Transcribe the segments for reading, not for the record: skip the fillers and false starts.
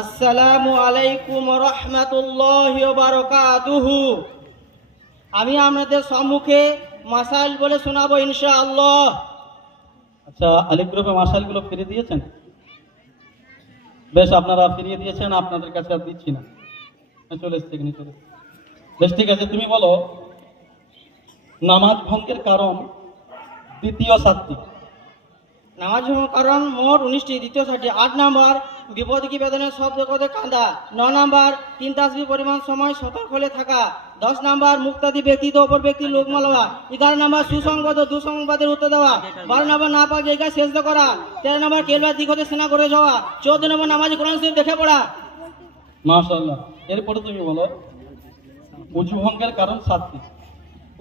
আসসালামু আলাইকুম রহমতুল্লাহি ওয়া বারাকাতুহু। আমি আপনাদের সম্মুখে মাসাইল বলে শোনাবো ইনশাআল্লাহ। আচ্ছা, আলিফ গ্রুপে মাসাইলগুলো ফিরিয়ে দিয়েছেন? বেশ, আপনারা ফিরিয়ে দিয়েছেন, আপনাদের কাছে আর দিচ্ছি না। চলে এসছে এখানে, চলে এসছে। বেশ, ঠিক আছে। তুমি বলো নামাজ ভঙ্গের কারণ দ্বিতীয় সাতটি। নামাজ ভঙ্গের কারণ মোট 19টি, দ্বিতীয় 6টি। 8 নম্বর বিপদ কি বেদনা শব্দ করে কাঁদা। 9 নম্বর 3 তাসবিহ পরিমাণ সময় সতর্ক হলে থাকা। 10 নম্বর মুক্তাদি ব্যক্তিত্ব অপর ব্যক্তির লোক মালওয়া। 11 নম্বর সুসংবাদ ও দুঃসংবাদের উত্তর দেওয়া। 12 নম্বর না পাক জায়গায় সেজদা করা। 13 নম্বর কেলবার দিক হতে সেনা করে যাওয়া। 14 নম্বর নামাজ কোরআন শরীফ দেখে পড়া। মাশাআল্লাহ। এরপরে তুমি বলো উযু ভঙ্গের কারণ 7টি।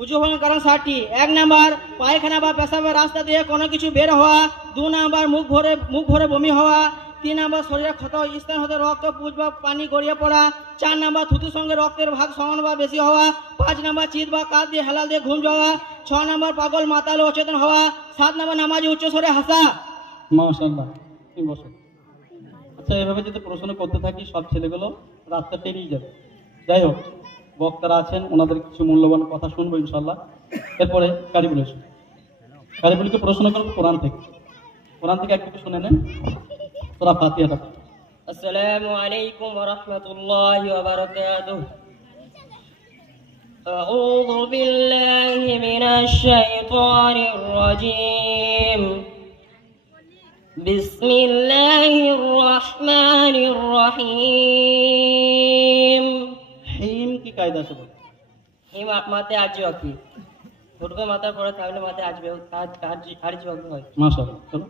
উঁচু হওয়ার কারণ 7টি। 1 নম্বর পায়খানা বা পেশাবের রাস্তা দিয়ে কোনো কিছু বের হওয়া। 2 নম্বর মুখ ভরে বমি হওয়া। 3 নম্বর শরীরে ক্ষত স্থান হতে রক্ত পুঁজ বা পানি গড়িয়ে পড়া। 4 নম্বর থুতুর সঙ্গে রক্তের ভাগ সমান বা বেশি হওয়া। 5 নম্বর চিৎ বা কাঁধ দিয়ে হেলাল দিয়ে ঘুম যাওয়া। 6 নম্বর পাগল মাতাল অচেতন হওয়া। 7 নম্বর নামাজে উচ্চ স্বরে হাসা। মাশাআল্লাহ, তুমি বসো। আচ্ছা, এভাবে যদি প্রশ্ন করতে থাকি সব ছেলেগুলো রাস্তা পেরিয়ে যাবে। যাই হোক, বক্তারা আছেন, ওনাদের কিছু মূল্যবান কথা শুনবো ইনশাল্লাহ। এরপরে কারিবুল এসে কারিবুলকে প্রশ্ন করবো কোরআন থেকে একটু শুনে নেন সূরা ফাতিহাটা। আসসালামু আলাইকুম ওয়া রাহমাতুল্লাহি ওয়া বারাকাতুহু। আউযু বিল্লাহি মিনাশ শাইতানির রাজীম। বিসমিল্লাহির রহমানির রহিম। হিম কি কায়দা আছে? হিম মাথায় আজই বাকি ফুটবে, মাথার পরে থাকলে মাথায় আজবে আরজি বাকি হয়। মাশাআল্লাহ, চলো।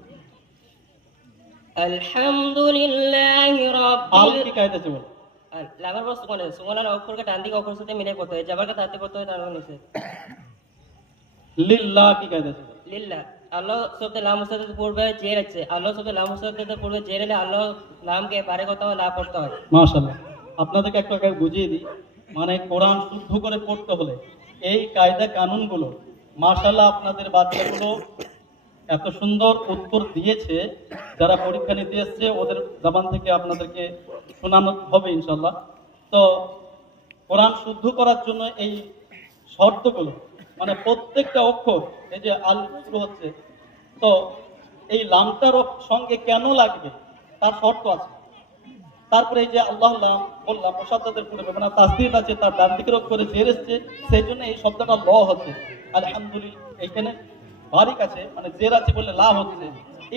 আলহামদুলিল্লাহি আল রাব্বিল কি কায়দা আছে? বল। লামের পর সুবহানাল অক্ষরকে ডান দিকে অক্ষরের সাথে মিলে করতে হয়, জাবারকে তাতে করতে হয়, তার নিচে। লিল্লাহ কি কায়দা আছে? লিল্লাহ আল্লাহ শব্দে লাম মুসাদ্দাদ পূর্বে জের আছে। আল্লাহ শব্দে লাম মুসাদ্দাদ পূর্বে জের এলে আল্লাহ নামকে পারে করতে হয়, না পড়তে হয়। মাশাআল্লাহ। আপনাদেরকে একটু আগে বুঝিয়ে দিই, মানে কোরআন শুদ্ধ করে পড়তে হলে এই কায়দা কানুনগুলো, মাশাআল্লাহ আপনাদের বাচ্চাগুলো এত সুন্দর উত্তর দিয়েছে। যারা পরীক্ষা নিতে এসছে ওদের জবান থেকে আপনাদেরকে শোনানো হবে ইনশাল্লাহ। তো কোরআন শুদ্ধ করার জন্য এই শর্তগুলো, মানে প্রত্যেকটা অক্ষর, এই যে আল শুরু হচ্ছে, তো এই লামটার সঙ্গে কেন লাগবে তার শর্ত আছে। তারপরে এই যে আল্লাহ লাম বললাম মুসাদ্দাদের পূর্বে, মানে তাসদীদ আছে, তার ডান দিকের অক্ষরে জের এসছে, সেই জন্য এই শব্দটা ল হচ্ছে। আলহামদুলিল্লাহ এইখানে বারিক আছে, মানে জের আছে বলে লাভ হচ্ছে,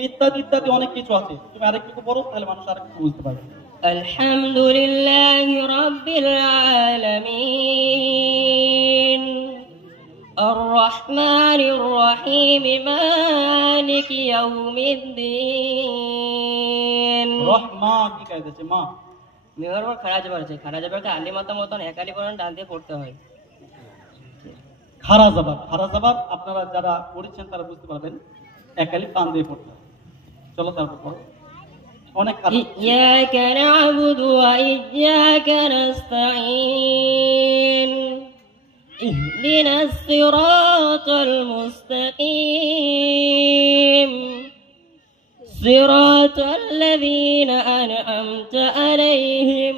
ইত্যাদি ইত্যাদি অনেক কিছু আছে। তুমি আরেকটু বলো, তাহলে মানুষ আরেকটু বুঝতে পারবে। আলহামদুলিল্লাহি রাব্বিল আলামিন আর রহমানির রহিম মালিকি ইয়াউমিদ্দিন। রহমা কি কায়দা আছে? মা মেয়র পর খাড়া জবর আছে। খাড়া জবরকে আলি মাতা মতন এক আলি পড়ান ডান দিয়ে পড়তে হয়। খারা জাবার আপনারা যারা পড়েছেন তারা বুঝতে পারবেন, এক আলি টান দিয়ে পড়তে হয়। চলো তারপর পড়ো। অনেক ইয়াকা না'বুদু ওয়া ইয়াকা নাস্তাঈন ইহদিনাস সিরাতাল মুস্তাকিম সিরাতাল লাযীনা আন'আমতা আলাইহিম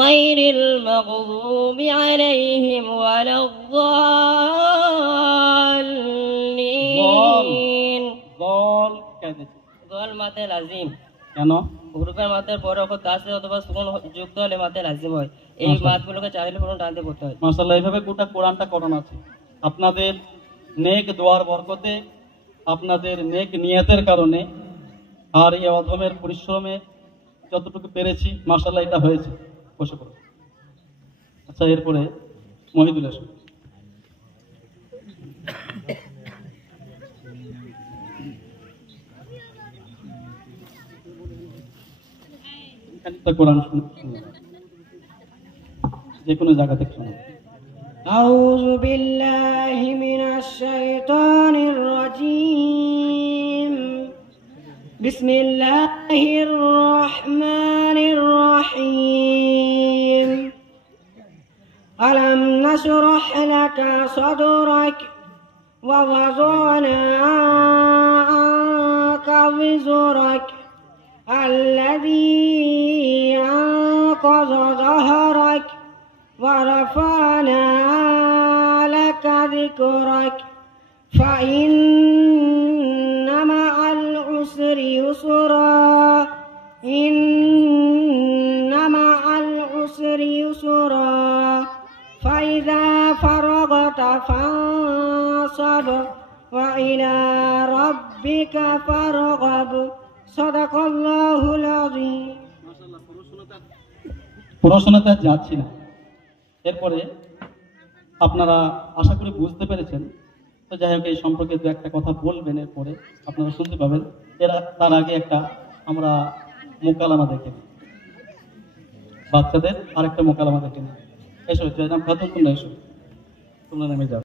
غير المغضوب عليهم ولا الضالين। ضال মাতে লাজিম। কেন? হুরুফের মাতের পরে অক্ষর দাসে অথবা সুকুন যুক্ত হলে মাতে লাজিম হয়। এই মাতগুলোকে চাইলে পুরো টানতে পড়তে হয়। মাশাআল্লাহ, এইভাবে গোটা কোরআনটা করানো আছে। আপনাদের নেক দোয়ার বরকতে, আপনাদের নেক নিয়তের কারণে, আর এই অধমের পরিশ্রমে যতটুকু পেরেছি মাশাআল্লাহ এটা হয়েছে। বসে পড়ো। আচ্ছা, এরপরে মহিদুল আসুন। কোরআন যে কোনো জায়গা থেকে শোনো। আউযু বিল্লাহি মিনাশ শাইতানির রাজীম। বিসমিল্লাহির রহমানির রহিম। আলাম নাশরাহ লাকা সাদরাক ওয়া ওয়াযানা আনকা وزرك الذي أنقض ظهرك ورفعنا لك ذكرك فإن مع العسر يسرا إن مع العسر يسرا فإذا فرغت فانصب وإلى ربك فارغب صدق الله العظيم পড়াশোনাতে আর যাচ্ছি না। এরপরে আপনারা আশা করি বুঝতে পেরেছেন। তো যাই হোক, এই সম্পর্কে দু একটা কথা বলবেন, এরপরে আপনারা শুনতে পাবেন। তার আগে একটা আমরা মোকালামা দেখে নিই, বাচ্চাদের আরেকটা মোকালামা দেখে নিই। এসো জয়নাব খাতুন, তোমরা এসো, তোমরা নেমে যাও।